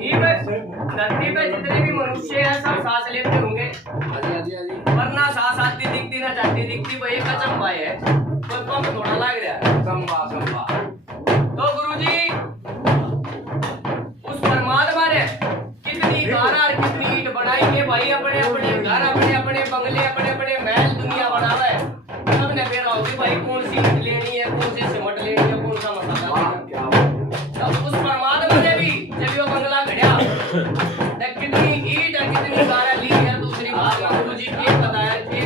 धरती पे जितने भी मनुष्य हैं सब सांस लेते होंगे, वरना सांस आती दिखती ना जाती दिखती, वो एक अचंभा है, कोई पंप थोड़ा लग रहा है। संभा तो गुरुजी उस परमात्मा ने कितनी गारा और कितनी ईंट बनाई है भाई, अपने अपने घर, अपने अपने बंगले, अपने अपने महल दुनिया बनावे, सबने फिर होगी भाई कौन सी ईंट लेनी है, कौन सी सिमट लेनी है, कौन सा मसाला लेना है। तब उस परमात्मा ने भी जब वो बंगला गढ़ा कितनी ईंट और कितनी गारा ली है। दूसरी बात गुरुजी ये बताया कि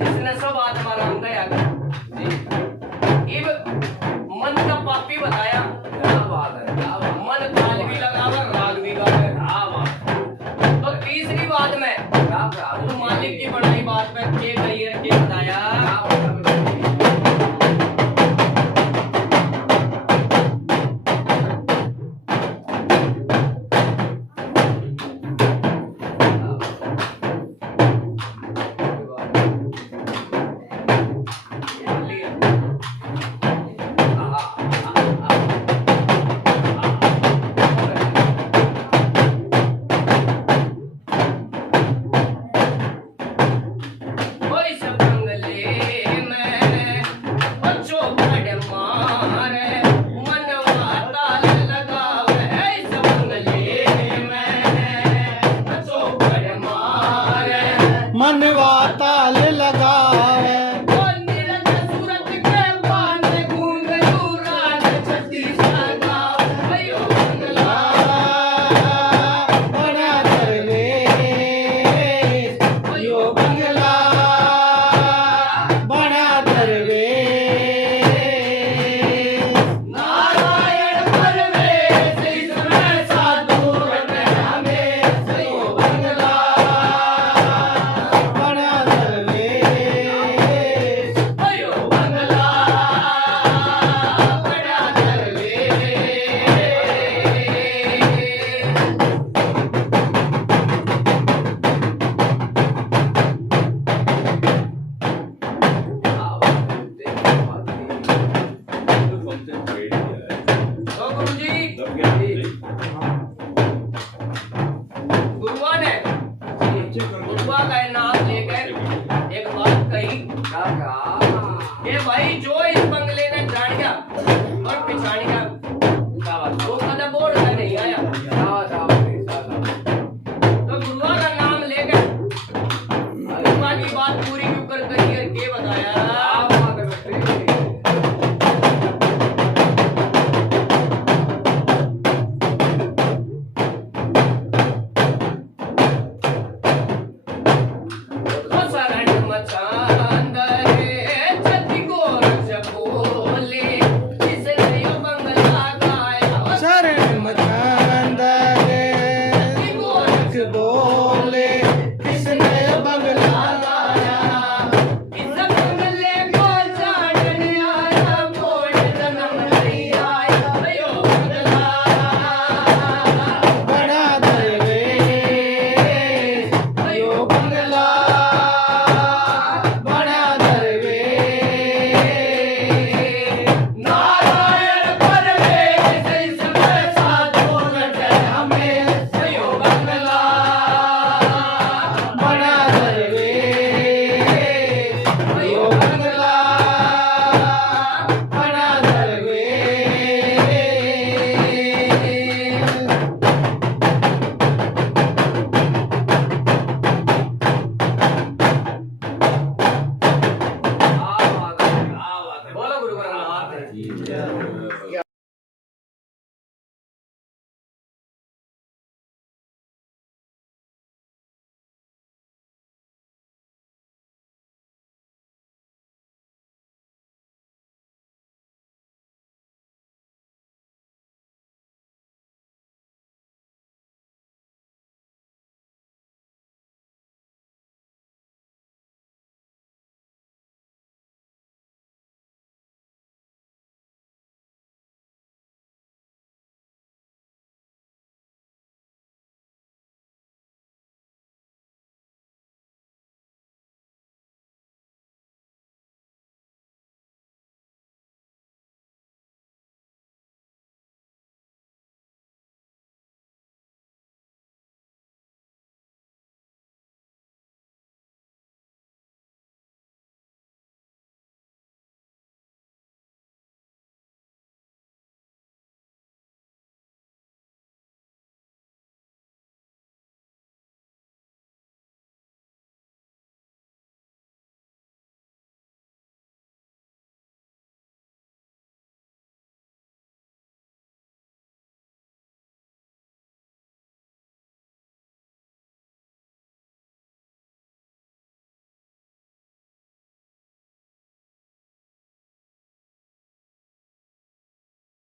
जिसने सब आत्मा राम गया मन का पापी बताया, मन ताल भी लगावे राग भी गावे। तो तीसरी बात में वो मालिक की बड़ाई बात पे के कही है के बताया मनवा ताल लगावे भाई जो इस बंगले ने जान गया और पिछाड़ी